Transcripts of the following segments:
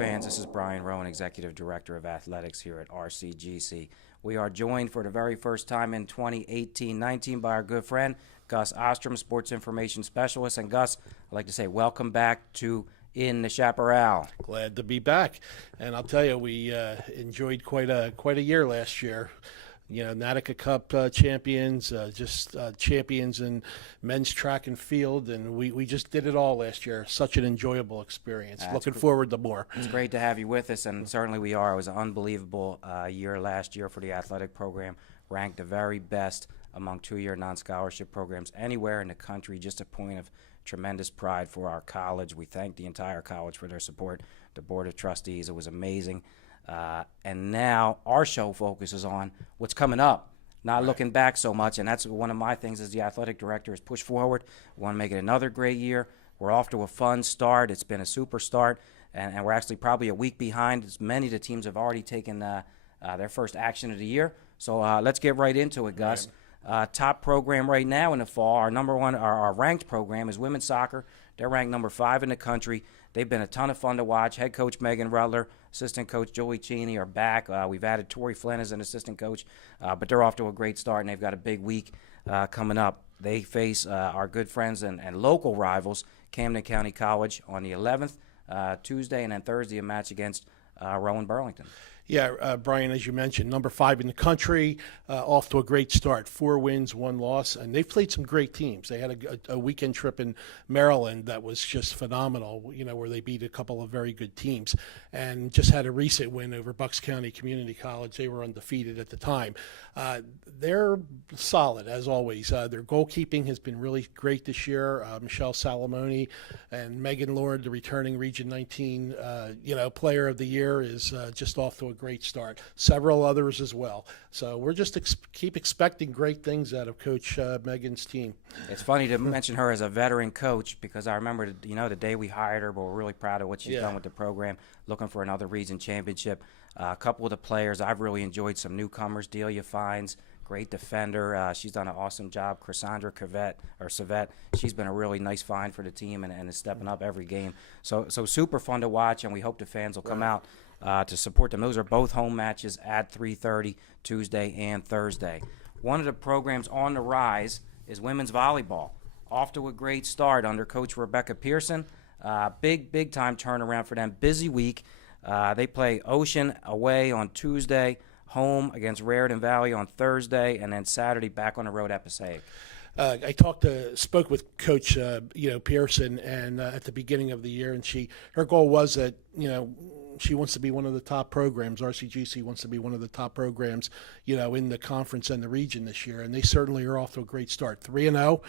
fans. This is Brian Rowan, Executive Director of Athletics here at RCGC. We are joined for the very first time in 2018-19 by our good friend, Gus Ostrum, Sports Information Specialist. And Gus, I'd like to say welcome back to In the Chaparral. Glad to be back. And I'll tell you, we enjoyed quite a year last year. You know, Nautica Cup champions, champions in men's track and field, and we just did it all last year. Such an enjoyable experience. Looking forward to more. It's great to have you with us, and certainly we are. It was an unbelievable year last year for the athletic program, ranked the very best among two-year non-scholarship programs anywhere in the country. Just a point of tremendous pride for our college. We thank the entire college for their support, the Board of Trustees. It was amazing. And now our show focuses on what's coming up, not looking back so much. And that's one of my things as the athletic director is push forward. We want to make it another great year. We're off to a fun start. It's been a super start, and we're actually probably a week behind. As many of the teams have already taken their first action of the year. So let's get right into it, Gus. Top program right now in the fall, our number one, our ranked program is women's soccer. They're ranked number 5 in the country. They've been a ton of fun to watch. Head coach Megan Rutler, assistant coach Julie Cheney are back. We've added Tori Flynn as an assistant coach, but they're off to a great start, and they've got a big week coming up. They face our good friends and local rivals, Camden County College, on the 11th, Tuesday, and then Thursday a match against Rowan Burlington. Yeah, Brian, as you mentioned, number 5 in the country, off to a great start. 4 wins, 1 loss, and they've played some great teams. They had a weekend trip in Maryland that was just phenomenal, you know, where they beat a couple of very good teams, and just had a recent win over Bucks County Community College. They were undefeated at the time. They're solid, as always. Their goalkeeping has been really great this year. Michelle Salamoni and Megan Lord, the returning Region 19, Player of the Year, is just off to a great start. Several others as well. So we're just keep expecting great things out of Coach Megan's team. It's funny to mention her as a veteran coach because I remember, the day we hired her, but we're really proud of what she's done with the program, looking for another region championship. A couple of the players I've really enjoyed, some newcomers, Delia Fines, great defender. She's done an awesome job. Cassandra Savette, she's been a really nice find for the team and is stepping up every game. So super fun to watch, and we hope the fans will come out to support them. Those are both home matches at 3:30 Tuesday and Thursday. One of the programs on the rise is women's volleyball. Off to a great start under Coach Rebecca Pearson. Big time turnaround for them. Busy week. They play Ocean away on Tuesday, home against Raritan Valley on Thursday, and then Saturday back on the road at Passaic. I spoke with Coach, Pearson, and at the beginning of the year, and her goal was that, she wants to be one of the top programs. RCGC wants to be one of the top programs, in the conference and the region this year, and they certainly are off to a great start. 3-0.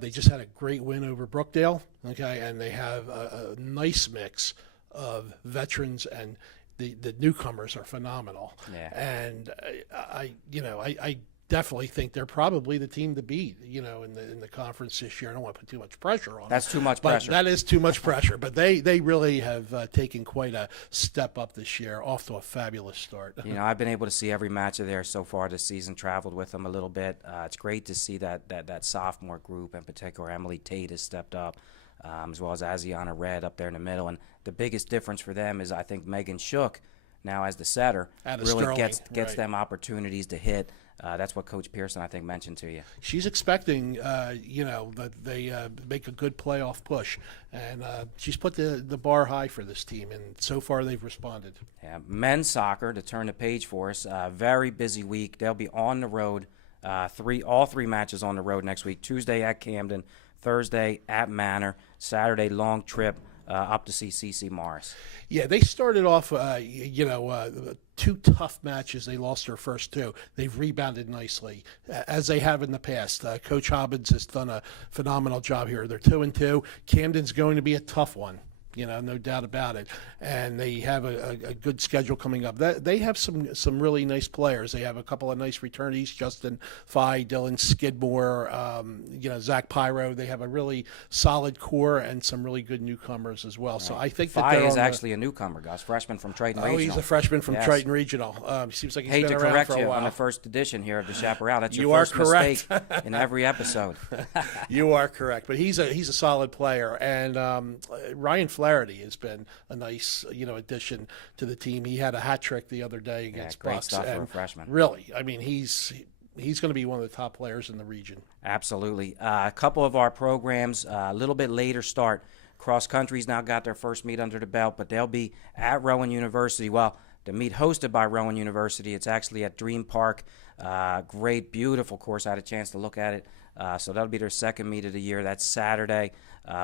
They just had a great win over Brookdale, and they have a nice mix of veterans, and the newcomers are phenomenal. Yeah. And I definitely think they're probably the team to beat, in the conference this year. I don't want to put too much pressure on them. That's too much pressure. That is too much pressure. But they really have taken quite a step up this year, off to a fabulous start. I've been able to see every match of theirs so far this season, traveled with them a little bit. It's great to see that sophomore group, in particular Emily Tate has stepped up, as well as Asiana Red up there in the middle. And the biggest difference for them is I think Megan Shook, now as the setter, really gets them opportunities to hit. That's what Coach Pearson, I think, mentioned to you. She's expecting, that they make a good playoff push. And she's put the bar high for this team, and so far they've responded. Yeah, men's soccer, to turn the page for us, very busy week. They'll be on the road, all three matches on the road next week. Tuesday at Camden, Thursday at Manor, Saturday long trip up to see CC Morris. Yeah, they started off, 2 tough matches. They lost their first 2. They've rebounded nicely, as they have in the past. Coach Hobbins has done a phenomenal job here. They're 2-2. Camden's going to be a tough one. No doubt about it. And they have a good schedule coming up. They have some really nice players. They have a couple of nice returnees, Justin Fye, Dylan Skidmore, Zach Pyro. They have a really solid core and some really good newcomers as well. Right. So I think Fye is actually a newcomer, Gus, freshman from Triton Regional. Oh, he's a freshman from Triton Regional. Seems like he's been around for a while. Hate to correct you on the first edition here of the Chaparral. That's your first mistake in every episode. You are correct. But he's a solid player. And Ryan Flaherty has been a nice, addition to the team. He had a hat trick the other day against great Bucks. stuff for a And freshman. really, I mean, he's going to be one of the top players in the region. Absolutely. A couple of our programs, a little bit later start. Cross country's now got their first meet under the belt, but they'll be at Rowan University. Well, the meet hosted by Rowan University. It's actually at Dream Park. Great, beautiful course. I had a chance to look at it. So that'll be their second meet of the year. That's Saturday.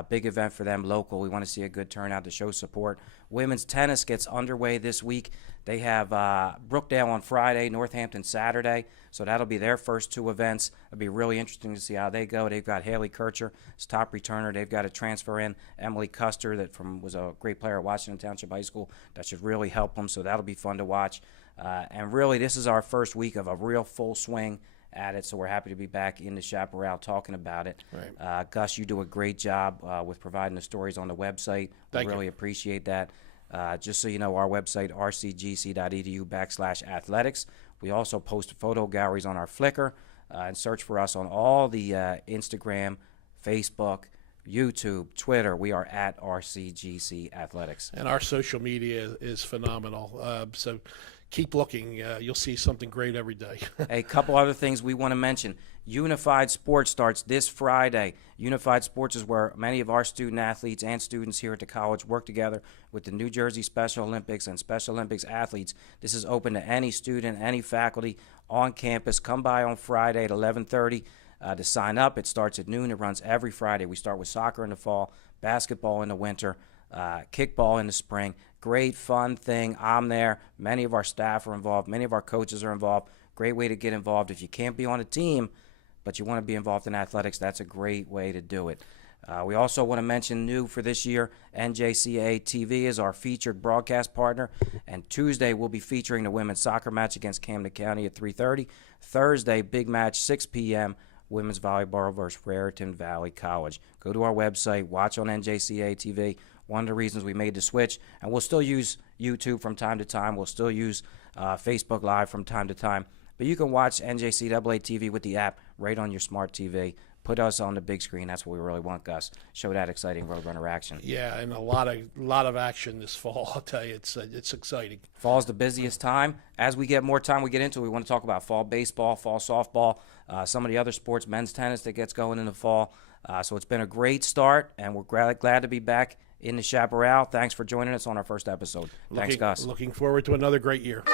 Big event for them, local. We want to see a good turnout to show support. Women's tennis gets underway this week. They have Brookdale on Friday, Northampton Saturday. So that'll be their first two events. It'll be really interesting to see how they go. They've got Haley Kircher as top returner. They've got a transfer in, Emily Custer, that was a great player at Washington Township High School. That should really help them. So that'll be fun to watch. And really, this is our first week of a real full swing at it, so we're happy to be back in the Chaparral talking about it. Right. Gus, you do a great job with providing the stories on the website. Thank we really you. appreciate that. Just so you know, our website, rcgc.edu/athletics. We also post photo galleries on our Flickr, and search for us on all the Instagram, Facebook, YouTube, Twitter. We are at RCGC Athletics. And our social media is phenomenal. So keep looking. You'll see something great every day. A couple other things we want to mention. Unified Sports starts this Friday. Unified Sports is where many of our student athletes and students here at the college work together with the New Jersey Special Olympics and Special Olympics athletes. This is open to any student, any faculty on campus. Come by on Friday at 11:30 to sign up. It starts at noon. It runs every Friday. We start with soccer in the fall, basketball in the winter, kickball in the spring. Great, fun thing. I'm there. Many of our staff are involved. Many of our coaches are involved. Great way to get involved. If you can't be on a team, but you want to be involved in athletics, that's a great way to do it. We also want to mention new for this year, NJCAA TV is our featured broadcast partner, and Tuesday we'll be featuring the women's soccer match against Camden County at 3:30. Thursday, big match, 6 p.m., women's volleyball versus Raritan Valley College. Go to our website, watch on NJCAA TV. One of the reasons we made the switch, and we'll still use YouTube from time to time. We'll still use Facebook Live from time to time. But you can watch NJCAA TV with the app right on your smart TV. Put us on the big screen. That's what we really want, Gus. Show that exciting Roadrunner action. Yeah, and a lot of action this fall. I'll tell you, it's exciting. Fall's the busiest time. As we get more time, we get into it. We want to talk about fall baseball, fall softball, some of the other sports, men's tennis that gets going in the fall. So it's been a great start, and we're glad to be back in the Chaparral. Thanks for joining us on our first episode. Thanks, Gus. Looking forward to another great year.